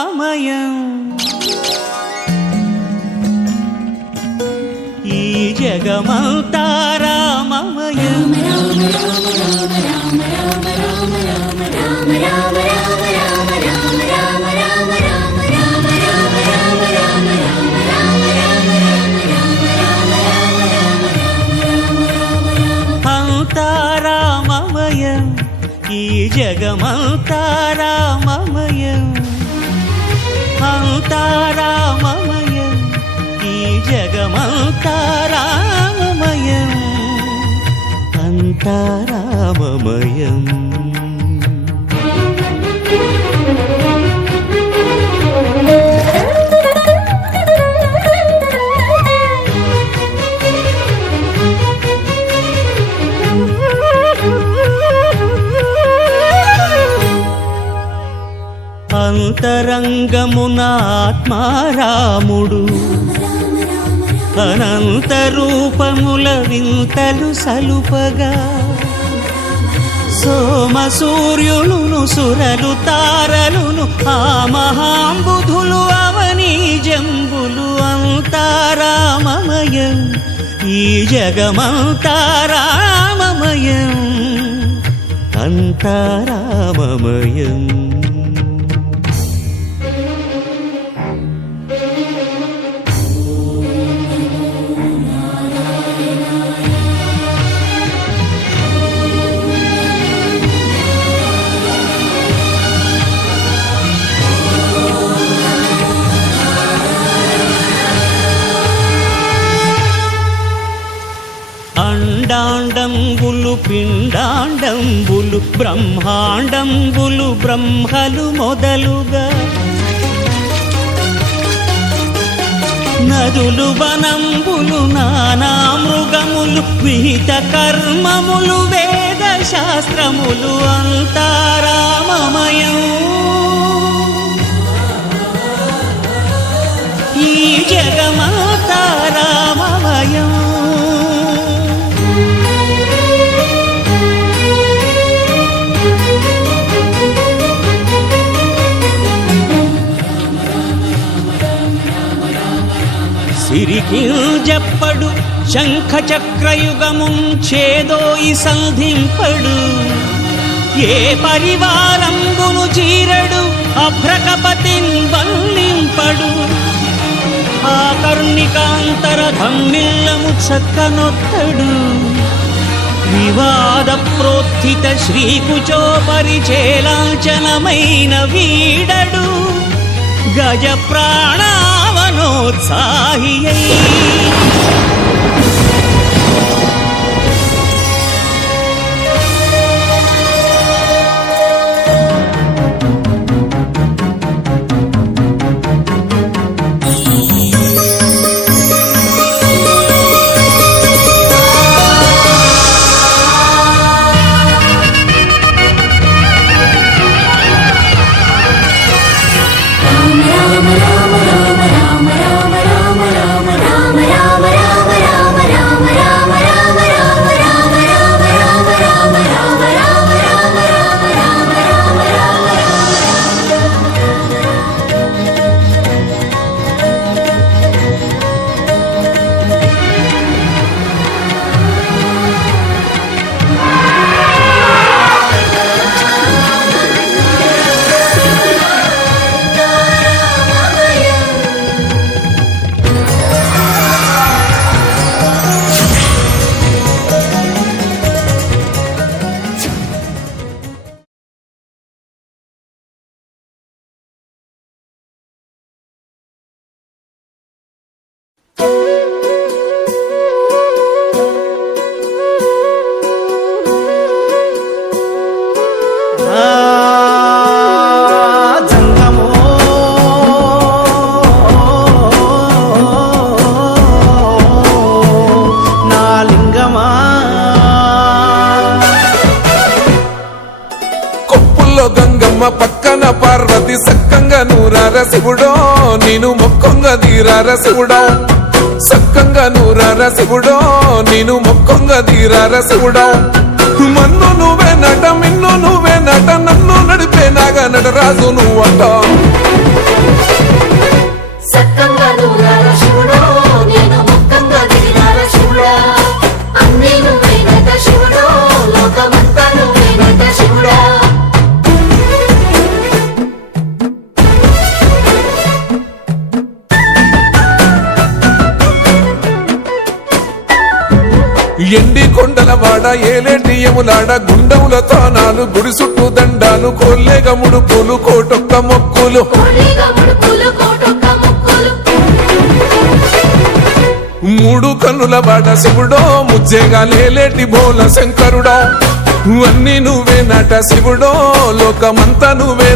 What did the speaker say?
రామమయం ఈ జగమంతా రామమయం అంతా రామమయం ఈ జగమంతా రామమయం అంతా రామమయం ఈ జగమంతా రామమయం అంతా రామమయం అంతరంగమున ఆత్మారాముడు అనంత రూపముల వింతలు సలుపగా సోమ సూర్యులును సురలు తారలును ఆ మహాంబుధులు అవనీ జంబులు అంతా రామమయం ఈ జగమంతా రామమయం అంతా రామమయం అండాండంబులు పిండాండంబులు బ్రహ్మాండంబులు బ్రహ్మలు మొదలుగా నదులు వనంబులు నానా మృగములు విహిత కర్మములు వేద శాస్త్రములు అంతా రామమయం ఈ జగమంతా రామమయం సిరికి జప్పడు శంఖ చక్రయుగముంచేదోయి సంధింపడు ఏ పరివారంబును చీరడు అభ్రకపతిన్ వల్లింపడు ఆ కర్ణికాంతర ధమ్మిల్లము చక్కనొత్తడు వివాద ప్రోత్థిత శ్రీకుచో పరిచేలాంచనమైన వీడడు గజ ప్రాణావనోత్సాహియై పక్కన పార్వతి సక్కంగా నూరార శివుడో నేను మొక్కంగా తీరార శివుడో సక్కంగా నూరార శివుడో నేను మొక్కంగా తీరార శివుడో మన్ను నువ్వే నట మిన్ను నువ్వే నట నన్ను నడిపే నాగా నటరాజు నువ్వంట సక్కంగా నూరాల శివుడో నేను ముక్కంగా దిగినార శివుడా అన్నీ నువ్వేనట శివుడో లోకమంతా నువ్వేనట శివుడా ఎండి కొండల వాడ ఏలేటి యములాడ గుండముల తానాలు గుడి చుట్టూ దండాలు కోల్లేగ ముడుపులు కోటొక్క మొక్కులు కోడిగా ముడుపులు కోటొక్క ముక్కులు మూడు కన్నుల వాడ శివుడో ముజ్జేగా లేలేటి బోల శంకరుడో అన్నీ నువ్వే నట శివుడో లోకమంతా నువ్వే